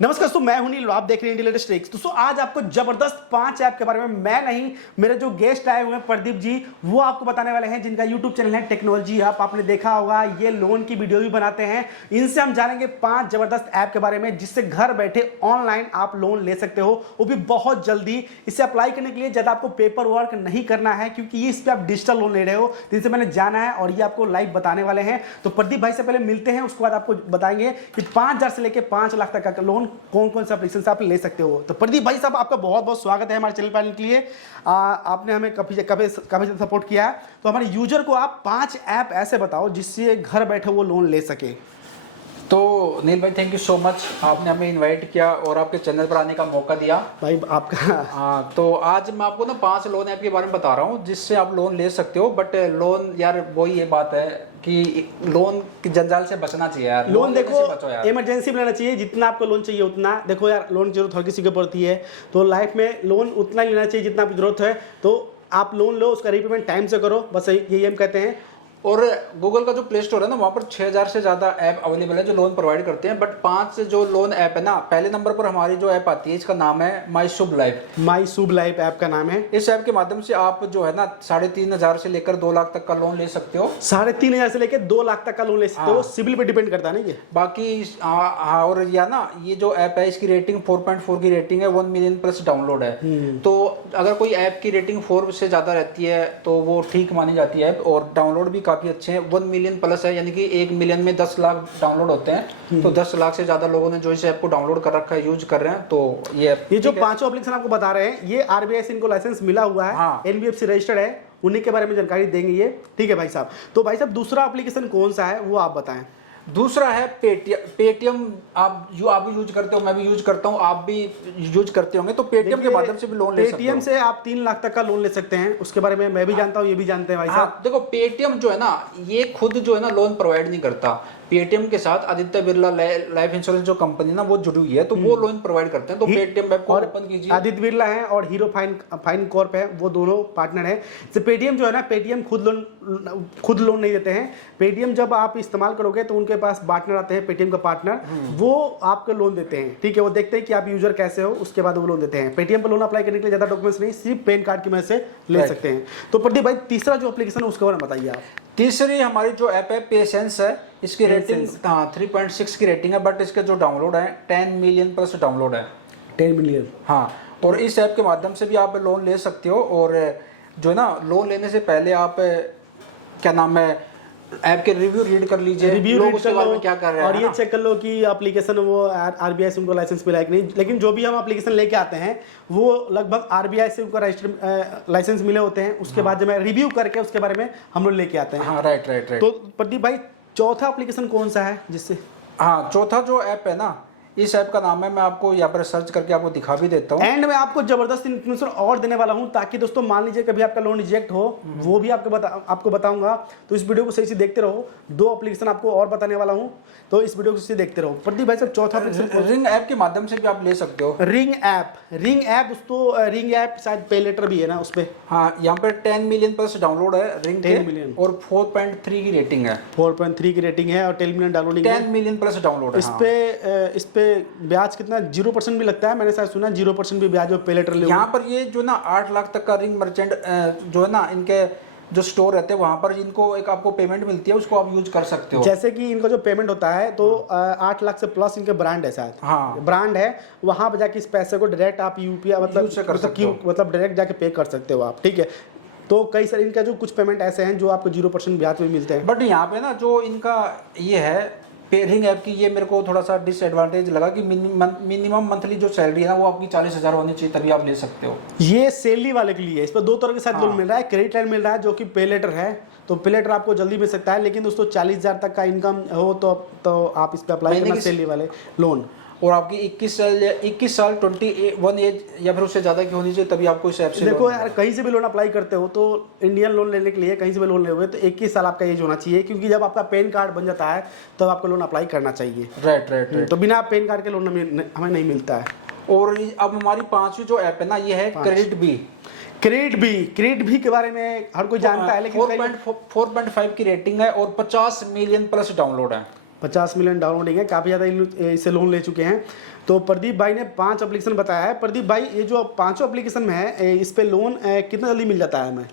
नमस्कार दोस्तों, मैं हूं नील, आप देख रहे हैं इंडिया लेटेस्ट ट्रिक्स। दोस्तों आज आपको जबरदस्त 5 ऐप के बारे में, मैं नहीं मेरे जो गेस्ट आए हुए हैं प्रदीप जी, वो आपको बताने वाले हैं, जिनका यूट्यूब चैनल है टेक्नोलॉजी हब। आपने देखा होगा ये लोन की वीडियो भी बनाते हैं। इनसे हम जानेंगे 5 जबरदस्त ऐप के बारे में जिससे घर बैठे ऑनलाइन आप लोन ले सकते हो, वो भी बहुत जल्दी। इसे अप्लाई करने के लिए ज्यादा आपको पेपर वर्क नहीं करना है, क्योंकि इस पे आप डिजिटल लोन ले रहे हो। जिनसे मैंने जाना है और ये आपको लाइव बताने वाले हैं। तो प्रदीप भाई से पहले मिलते हैं, उसके बाद आपको बताएंगे कि 5,000 से लेकर 5 लाख तक का लोन कौन कौन से एप्लीकेशन से आप ले सकते हो। तो प्रदीप भाई साहब, आपका बहुत बहुत स्वागत है हमारे चैनल पर आने के लिए। आपने हमें काफी सपोर्ट किया है। तो हमारे यूजर को आप 5 ऐप ऐसे बताओ जिससे घर बैठे वो लोन ले सके। तो नील भाई, थैंक यू सो मच, आपने हमें इनवाइट किया और आपके चैनल पर आने का मौका दिया भाई आपका। हाँ, तो आज मैं आपको ना 5 लोन ऐप के बारे में बता रहा हूँ जिससे आप लोन ले सकते हो। बट लोन यार वही ये बात है कि लोन की जंजाल से बचना चाहिए यार। लोन देखो इमरजेंसी में लेना चाहिए, जितना आपको लोन चाहिए उतना। देखो यार, लोन की जरूरत हर किसी को पड़ती है, तो लाइफ में लोन उतना ही लेना चाहिए जितना आपकी जरूरत है। तो आप लोन लो, उसका रीपेमेंट टाइम से करो, बस यही हम कहते हैं। और गूगल का जो प्ले स्टोर है ना, वहाँ पर 6000 से ज़्यादा ऐप अवेलेबल है जो लोन प्रोवाइड करते हैं। बट 5 जो लोन ऐप है ना, पहले नंबर पर हमारी जो ऐप आती है, इसका नाम है माई शुभ लाइफ। माई शुभ लाइफ ऐप का नाम है। इस ऐप के माध्यम से आप जो है ना 3,500 से लेकर 2 लाख तक का लोन ले सकते हो। 3,500 से लेकर 2 लाख तक का लोन ले सकते हो। सिविल पे डिपेंड करता है ना ये। बाकी हाँ, और या ना ये जो ऐप है इसकी रेटिंग 4.4 की रेटिंग है, 1 मिलियन प्लस डाउनलोड है। तो अगर कोई ऐप की रेटिंग 4 से ज़्यादा रहती है तो वो ठीक मानी जाती है। और डाउनलोड भी काफ़ी अच्छे हैं, 1 मिलियन प्लस है, यानी कि 1 मिलियन में 10 लाख डाउनलोड होते हैं। तो 10 लाख से ज़्यादा लोगों ने जो इस ऐप को डाउनलोड कर रखा है, यूज कर रहे हैं। तो ये जो 5 एप्लीकेशन आपको बता रहे हैं, ये RBI से इनको लाइसेंस मिला हुआ है। हाँ। NBFC रजिस्टर्ड है, उन्हीं के बारे में जानकारी देंगे ये। ठीक है भाई साहब। तो भाई साहब, दूसरा एप्लीकेशन कौन सा है वो आप बताएं। दूसरा है पेटीएम। आप भी यूज करते हो, मैं भी यूज करता हूँ, आप भी यूज करते होंगे। तो पेटीएम के माध्यम से भी लोन ले सकते हो। पेटीएम से आप 3 लाख तक का लोन ले सकते हैं। उसके बारे में मैं भी जानता हूँ, ये भी जानते हैं भाई साहब। हाँ, देखो पेटीएम जो है ना, ये खुद जो है ना लोन प्रोवाइड नहीं करता। पेटीएम के साथ आदित्य बिरला लाइफ इंश्योरेंस जो कंपनी ना वो जुड़ी हुई है, तो वो लोन प्रोवाइड करते हैं। तो पेटीएम ऐप को ओपन कीजिए। आदित्य बिरला है और हीरो फाइन कॉर्प है, वो दोनों पार्टनर है। तो पेटीएम जो है ना, पेटीएम खुद लोन नहीं देते हैं। पेटीएम जब आप इस्तेमाल करोगे तो उनके पास पार्टनर आते हैं, पेटीएम का पार्टनर, वो आपको लोन देते हैं। ठीक है, वो देखते हैं कि आप यूजर कैसे हो, उसके बाद वो लोन देते हैं। पेटीएम पर लोन अप्लाई करने के लिए ज्यादा डॉक्यूमेंट्स नहीं, सिर्फ पैन कार्ड की मदद से ले सकते हैं। तो प्रदीप भाई, तीसरा जो एप्लीकेशन है उसके बारे में बताइए आप। तीसरी हमारी जो ऐप है पेशेंस है। इसकी रेटिंग 3.6 की रेटिंग है, बट इसके जो डाउनलोड है 10 मिलियन प्लस डाउनलोड है। 10 मिलियन। हाँ, और इस ऐप के माध्यम से भी आप लोन ले सकते हो। और जो है ना, लोन लेने से पहले आप क्या नाम है, ऐप के रिव्यू रीड कर लीजिए, रिव्यू रीड कर लो, क्या कर रहे हैं, और ये चेक कर लो कि एप्लीकेशन वो RBI से उनको लाइसेंस मिला है कि नहीं। लेकिन जो भी हम एप्लीकेशन लेके आते हैं वो लगभग RBI से उनको रजिस्टर लाइसेंस मिले होते हैं। उसके बाद जब मैं रिव्यू करके उसके बारे में हम लोग लेके आते हैं। हाँ, राइट। तो प्रदीप भाई, चौथा एप्लीकेशन कौन सा है जिससे? हाँ, चौथा जो ऐप है ना, इस ऐप का नाम है, मैं आपको यहाँ पर सर्च करके आपको दिखा भी देता हूँ। एंड में आपको जबरदस्त इन्फॉर्मेशन और देने वाला हूँ, ताकि दोस्तों मान लीजिए कभी आपका लोन रिजेक्ट हो, वो भी आपको बताऊंगा। तो इस वीडियो को सही से देखते रहो। 2 एप्लीकेशन आपको और बताने वाला हूँ, तो इस वीडियो को सही देखते रहो। प्रदीप भाई साहब, चौथा एप्लीकेशन रिंग ऐप के माध्यम से भी आप ले सकते हो। रिंग ऐप दोस्तों, रिंग ऐप शायद पे लेटर भी है ना उस पे। हाँ, यहाँ पे 10 मिलियन प्लस डाउनलोड है रिंग 10 मिलियन और 4.3 की रेटिंग है। 4.3 की रेटिंग है और 10 मिलियन डाउनलोडिंग है। 10 मिलियन प्लस डाउनलोड है। इस पे ब्याज कितना? 0% भी लगता है, मैंने शायद सुना 0% भी ब्याज पे लेटर ले। यहाँ पर ये जो ना 8 लाख तक का रिंग मर्चेंट जो है ना, इनके जो स्टोर रहते हैं वहाँ पर इनको एक आपको पेमेंट मिलती है, उसको आप यूज कर सकते हो। जैसे कि इनका जो पेमेंट होता है तो 8 लाख से प्लस इनके ब्रांड है शायद। हाँ, ब्रांड है, वहाँ पर जाके इस पैसे को डायरेक्ट आप UPI मतलब डायरेक्ट जाके पे कर सकते हो आप। ठीक है, तो कई सारे इनका जो कुछ पेमेंट ऐसे हैं जो आपको 0% ब्याज में मिलते हैं। बट यहाँ पे ना जो इनका ये है पेरिंग ऐप की, ये मेरे को थोड़ा सा डिसएडवांटेज लगा कि मिनिमम मंथली जो सैलरी है ना वो आपकी 40,000 होनी चाहिए, तभी आप ले सकते हो। ये सैलरी वाले के लिए इस पर 2 तरह के साथ लोन मिल रहा है। क्रेडिट लाइन मिल रहा है जो कि पे लेटर है, तो पे लेटर आपको जल्दी मिल सकता है। लेकिन दोस्तों 40,000 तक का इनकम हो तो आप इस पर अप्लाई करना, सैलरी वाले लोन। और आपकी 21 साल 21 एज या फिर उससे ज़्यादा की होनी चाहिए, तभी आपको इस ऐप से। देखो यार, कहीं से भी लोन अप्लाई करते हो तो इंडियन लोन लेने के लिए कहीं से भी लोन लोगे तो 21 साल आपका एज होना चाहिए, क्योंकि जब आपका पैन कार्ड बन जाता है तब तो आपको लोन अप्लाई करना चाहिए। राइट। तो बिना पैन कार्ड के लोन हमें नहीं मिलता है। और अब हमारी 5वीं जो ऐप है ना, ये है क्रेडिट भी के बारे में हर कोई जानता है, लेकिन 4.5 की रेटिंग है और 50 मिलियन प्लस डाउनलोड है। 50 मिलियन डाउनलोडिंग है, काफ़ी ज़्यादा इससे लोन ले चुके हैं। तो प्रदीप भाई ने 5 एप्लीकेशन बताया है। प्रदीप भाई, ये जो 5 एप्लीकेशन में है, इस पे लोन कितना जल्दी मिल जाता है हमें?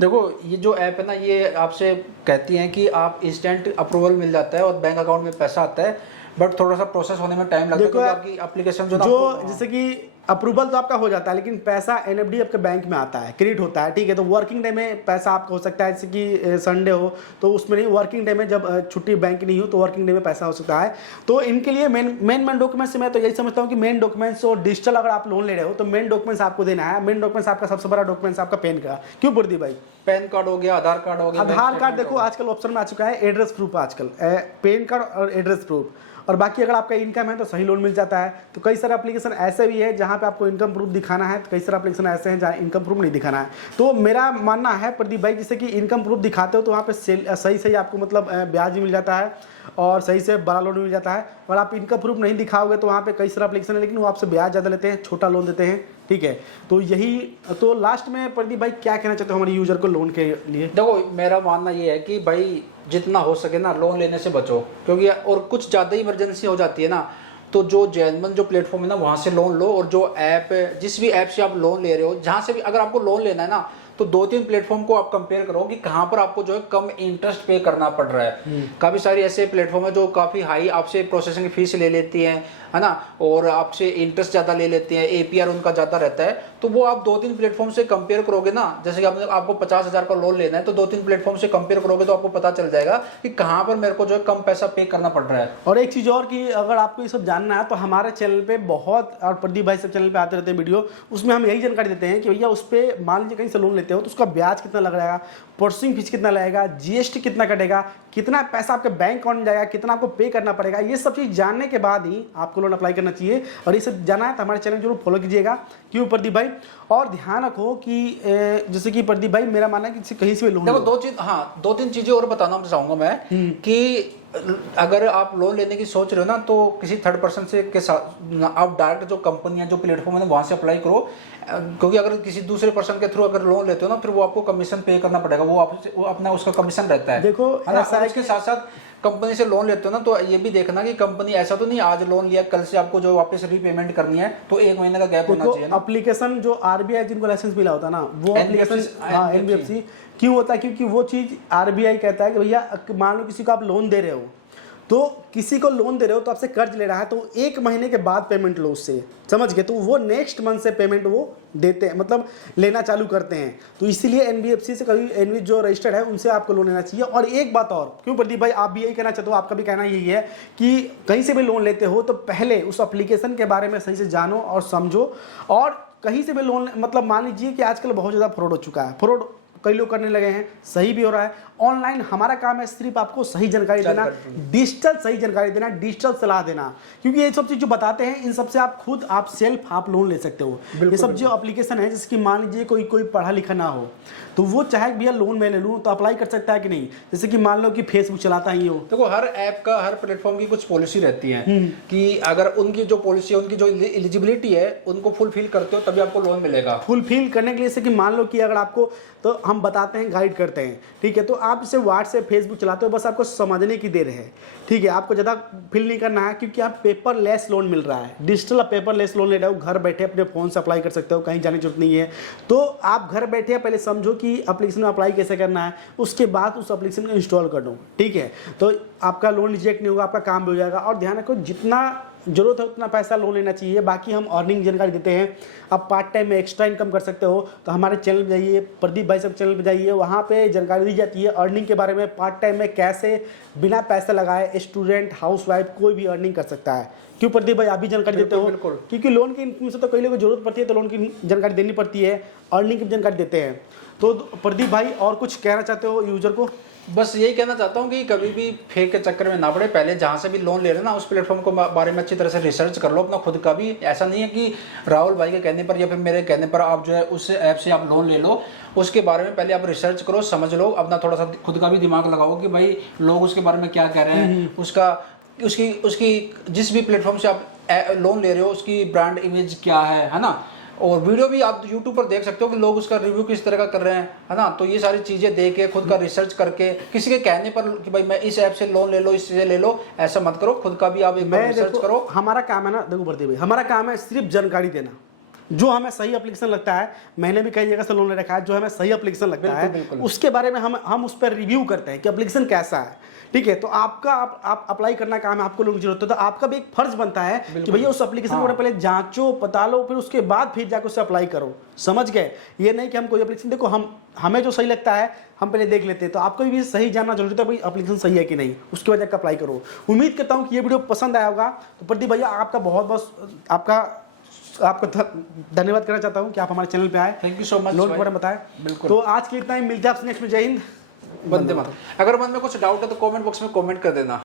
देखो, ये जो ऐप है ना, ये आपसे कहती हैं कि आप इंस्टेंट अप्रूवल मिल जाता है और बैंक अकाउंट में पैसा आता है, बट थोड़ा सा प्रोसेस होने में टाइम लगता है, क्योंकि आपकी एप्लीकेशन जो जैसे कि अप्रूवल तो आपका हो जाता है, लेकिन पैसा एनएफडी आपके बैंक में आता है, क्रेडिट होता है, ठीक है। तो वर्किंग डे में पैसा आपका हो सकता है, जैसे कि संडे हो तो उसमें नहीं, वर्किंग डे में जब छुट्टी बैंक की नहीं हो तो वर्किंग डे में पैसा हो सकता है। तो इनके लिए मेन डॉक्यूमेंट्स मैं तो यही समझता हूँ कि मेन डॉक्यूमेंट्स और डिजिटल अगर आप लोन ले रहे हो तो मेन डॉक्यूमेंट्स आपको देना है। मेन डॉक्यूमेंट्स आपका सबसे बड़ा डॉक्यूमेंट्स आपका पैन का, क्यों प्रदीप भाई? पैन कार्ड हो गया, आधार कार्ड हो गया। आधार कार्ड देखो आजकल ऑप्शन में आ चुका है, एड्रेस प्रूफ आजकल, पैन कार्ड और एड्रेस प्रूफ। और बाकी अगर आपका इनकम है तो सही लोन मिल जाता है। तो कई सारे एप्लीकेशन ऐसे भी है जहाँ पे आपको इनकम प्रूफ दिखाना है, तो कई सारे एप्लीकेशन ऐसे हैं जहाँ इनकम प्रूफ नहीं दिखाना है। तो मेरा मानना है प्रदीप भाई, जैसे कि इनकम प्रूफ दिखाते हो तो वहाँ पे सही आपको मतलब ब्याज भी मिल जाता है और सही से बड़ा लोन मिल जाता है। और आप इनकम प्रूफ नहीं दिखाओगे तो वहाँ पे कई सारे एप्लीकेशन है, लेकिन वो आपसे ब्याज ज़्यादा लेते हैं, छोटा लोन देते हैं, ठीक है। तो यही तो लास्ट में प्रदीप भाई क्या कहना चाहते हो हमारे यूजर को लोन के लिए? देखो, मेरा मानना ये है कि भाई जितना हो सके ना लोन लेने से बचो, क्योंकि और कुछ ज़्यादा इमरजेंसी हो जाती है ना, तो जो जेन्युइन जो प्लेटफॉर्म है ना वहाँ से लोन लो। और जो ऐप, जिस भी ऐप से आप लोन ले रहे हो, जहाँ से भी अगर आपको लोन लेना है ना, तो 2-3 प्लेटफॉर्म को आप कंपेयर करो कि कहाँ पर आपको जो है कम इंटरेस्ट पे करना पड़ रहा है। काफ़ी सारी ऐसे प्लेटफॉर्म है जो काफ़ी हाई आपसे प्रोसेसिंग फीस ले लेती हैं, है ना, और आपसे इंटरेस्ट ज़्यादा ले लेते हैं, एपीआर उनका ज़्यादा रहता है। तो वो आप 2-3 प्लेटफॉर्म से कंपेयर करोगे ना, जैसे कि आपको 50,000 का लोन लेना है तो 2-3 प्लेटफॉर्म से कंपेयर करोगे तो आपको पता चल जाएगा कि कहाँ पर मेरे को जो है कम पैसा पे करना पड़ रहा है। और एक चीज़ और कि अगर आपको ये सब जानना है तो हमारे चैनल पे बहुत, और प्रदीप भाई सब चैनल पे आते रहते हैं वीडियो, उसमें हम यही जानकारी देते हैं कि भैया उस पर मान लीजिए कहीं से लोन लेते हो तो उसका ब्याज कितना लग रहेगा, प्रोसेसिंग फीस कितना लगेगा, जीएसटी कितना कटेगा, कितना पैसा आपके बैंक अकाउंट में जाएगा, कितना आपको पे करना पड़ेगा। ये सब चीज़ जानने के बाद ही आपको लोन अप्लाई करना चाहिए। और ये सब जाना है तो हमारे चैनल जरूर फॉलो कीजिएगा, क्यों प्रदीप भाई? और ध्यान रखो कि जैसे कि प्रदीप भाई, मेरा मानना है कि कहीं से भी लोन, देखो 2-3 चीजें और बताना चाहूंगा मैं कि अगर आप लोन लेने की सोच रहे हो ना, तो किसी थर्ड पर्सन से के साथ आप डायरेक्ट जो कंपनी है, जो प्लेटफॉर्म है वहां से अप्लाई करो। क्योंकि अगर किसी दूसरे पर्सन के थ्रू अगर लोन लेते हो ना, फिर वो आपको कमीशन पे करना पड़ेगा, वो अपना उसका कमीशन रहता है। देखो ऐसा है, इसके साथ साथ कंपनी से लोन लेते हो ना, तो ये भी देखना कि कंपनी ऐसा तो नहीं आज लोन लिया कल से आपको जो वापस रीपेमेंट करनी है, तो 1 महीने का गैप होना चाहिए ना। एप्लीकेशन जो आरबीआई जिनको लाइसेंस मिला होता है ना, वो एप्लीकेशन, हाँ एनबीएफसी, क्यों होता है? क्योंकि वो चीज़ आरबीआई कहता है कि भैया मान लो किसी को आप लोन दे रहे हो, तो किसी को लोन दे रहे हो तो आपसे कर्ज ले रहा है, तो 1 महीने के बाद पेमेंट लो उससे, समझ गए? तो वो नेक्स्ट मंथ से पेमेंट वो देते हैं, मतलब लेना चालू करते हैं। तो इसीलिए एनबीएफसी से कभी एनबी जो रजिस्टर्ड है उनसे आपको लोन लेना चाहिए। और एक बात और, क्यों प्रदीप भाई आप भी यही कहना चाहते हो, आपका भी कहना यही है कि कहीं से भी लोन लेते हो तो पहले उस एप्लीकेशन के बारे में सही से जानो और समझो। और कहीं से भी लोन, मतलब मान लीजिए कि आजकल बहुत ज़्यादा फ्रॉड हो चुका है, फ्रॉड कई लोग करने लगे हैं, सही भी हो रहा है। ऑनलाइन हमारा काम है सिर्फ आपको सही जानकारी देना, डिजिटल सही जानकारी देना, डिजिटल सलाह देना, क्योंकि ये सब चीज़ जो बताते हैं इन सबसे आप खुद आप सेल्फ आप लोन ले सकते हो। ये सब जो एप्लीकेशन है, जिसकी मान लीजिए कोई पढ़ा लिखा ना हो तो वो चाहे भैया लोन मैं ले लूँ तो अप्लाई कर सकता है कि नहीं। जैसे कि मान लो कि फेसबुक चलाता ही हो, देखो हर ऐप का, हर प्लेटफॉर्म की कुछ पॉलिसी रहती है कि अगर उनकी जो पॉलिसी है, उनकी जो एलिजिबिलिटी है, उनको फुलफिल करते हो तभी आपको लोन मिलेगा। फुलफिल करने के लिए जैसे कि मान लो कि अगर आपको, तो हम बताते हैं, गाइड करते हैं, ठीक है। तो आप इसे व्हाट्सएप फेसबुक चलाते हो, बस आपको समझने की देर है, ठीक है। आपको ज़्यादा फिल नहीं करना है, क्योंकि आप पेपरलेस लोन मिल रहा है, डिजिटल पेपरलेस लोन ले रहे हो, घर बैठे अपने फ़ोन से अप्लाई कर सकते हो, कहीं जाने की जरूरत नहीं है। तो आप घर बैठे पहले समझो कि एप्लीकेशन में अप्लाई कैसे करना है, उसके बाद उस एप्लीकेशन को इंस्टॉल कर दो, ठीक है। तो आपका लोन रिजेक्ट नहीं होगा, आपका काम भी हो जाएगा। और ध्यान रखो जितना जरूरत है उतना पैसा लोन लेना चाहिए। बाकी हम अर्निंग जानकारी देते हैं, आप पार्ट टाइम में एक्स्ट्रा इनकम कर सकते हो, तो हमारे चैनल पे जाइए, प्रदीप भाई सब चैनल पे जाइए, वहाँ पे जानकारी दी जाती है अर्निंग के बारे में, पार्ट टाइम में कैसे बिना पैसे लगाए स्टूडेंट, हाउसवाइफ कोई भी अर्निंग कर सकता है। क्यों प्रदीप भाई आप भी जानकारी देते हो? बिल्कुल। क्योंकि लोन की इनकम से तो कई लोगों को जरूरत पड़ती है, तो लोन की जानकारी देनी पड़ती है, अर्निंग की जानकारी देते हैं। तो प्रदीप भाई और कुछ कहना चाहते हो यूजर को? बस यही कहना चाहता हूँ कि कभी भी फेक के चक्कर में ना पड़े, पहले जहाँ से भी लोन ले रहे ना उस प्लेटफॉर्म को बारे में अच्छी तरह से रिसर्च कर लो अपना खुद का भी। ऐसा नहीं है कि राहुल भाई के कहने पर या फिर मेरे कहने पर आप जो है उस ऐप से आप लोन ले लो, उसके बारे में पहले आप रिसर्च करो, समझ लो, अपना थोड़ा सा खुद का भी दिमाग लगाओ कि भाई लोग उसके बारे में क्या कह रहे हैं, उसकी जिस भी प्लेटफॉर्म से आप लोन ले रहे हो उसकी ब्रांड इमेज क्या है ना, और वीडियो भी आप यूट्यूब पर देख सकते हो कि लोग उसका रिव्यू किस तरह का कर रहे हैं, है ना। तो ये सारी चीज़ें देख के खुद का रिसर्च करके, किसी के कहने पर कि भाई मैं इस ऐप से लोन ले लो, इस चीज़ें ले लो, ऐसा मत करो। खुद का भी आप एक बार रिसर्च करो। हमारा काम है ना, देखो प्रदीप भाई, हमारा काम है सिर्फ जानकारी देना। जो हमें सही एप्लीकेशन लगता है, मैंने भी कई जगह से लोन ले रखा है, जो हमें सही एप्लीकेशन लगता है उसके बारे में हम उस पर रिव्यू करते हैं कि एप्लीकेशन कैसा है, ठीक है। तो आपका आप अप्लाई करना काम है, आपको लोगों की जरूरत है, तो आपका भी एक फर्ज बनता है कि भैया उस एप्लीकेशन को पहले जांचो, पता लो, फिर उसके बाद फिर जाकर उससे अप्लाई करो। समझ गए? ये नहीं कि हम कोई एप्लीकेशन, देखो हमें जो सही लगता है हम पहले देख लेते हैं, तो आपको भी सही जानना जरूरी है भाई एप्लीकेशन सही है कि नहीं, उसके बाद जाकर अप्लाई करो। उम्मीद करता हूँ कि ये वीडियो पसंद आया होगा। तो प्रदीप भैया आपका बहुत बहुत आपको धन्यवाद करना चाहता हूँ कि आप हमारे चैनल पे आए। Thank you so much. Loan के बारे में बताएं। बिल्कुल। तो आज के इतना ही, मिलते हैं आपसे नेक्स्ट में। जय हिंद, वंदे मातरम। अगर मन में कुछ डाउट है तो कमेंट बॉक्स में कमेंट कर देना।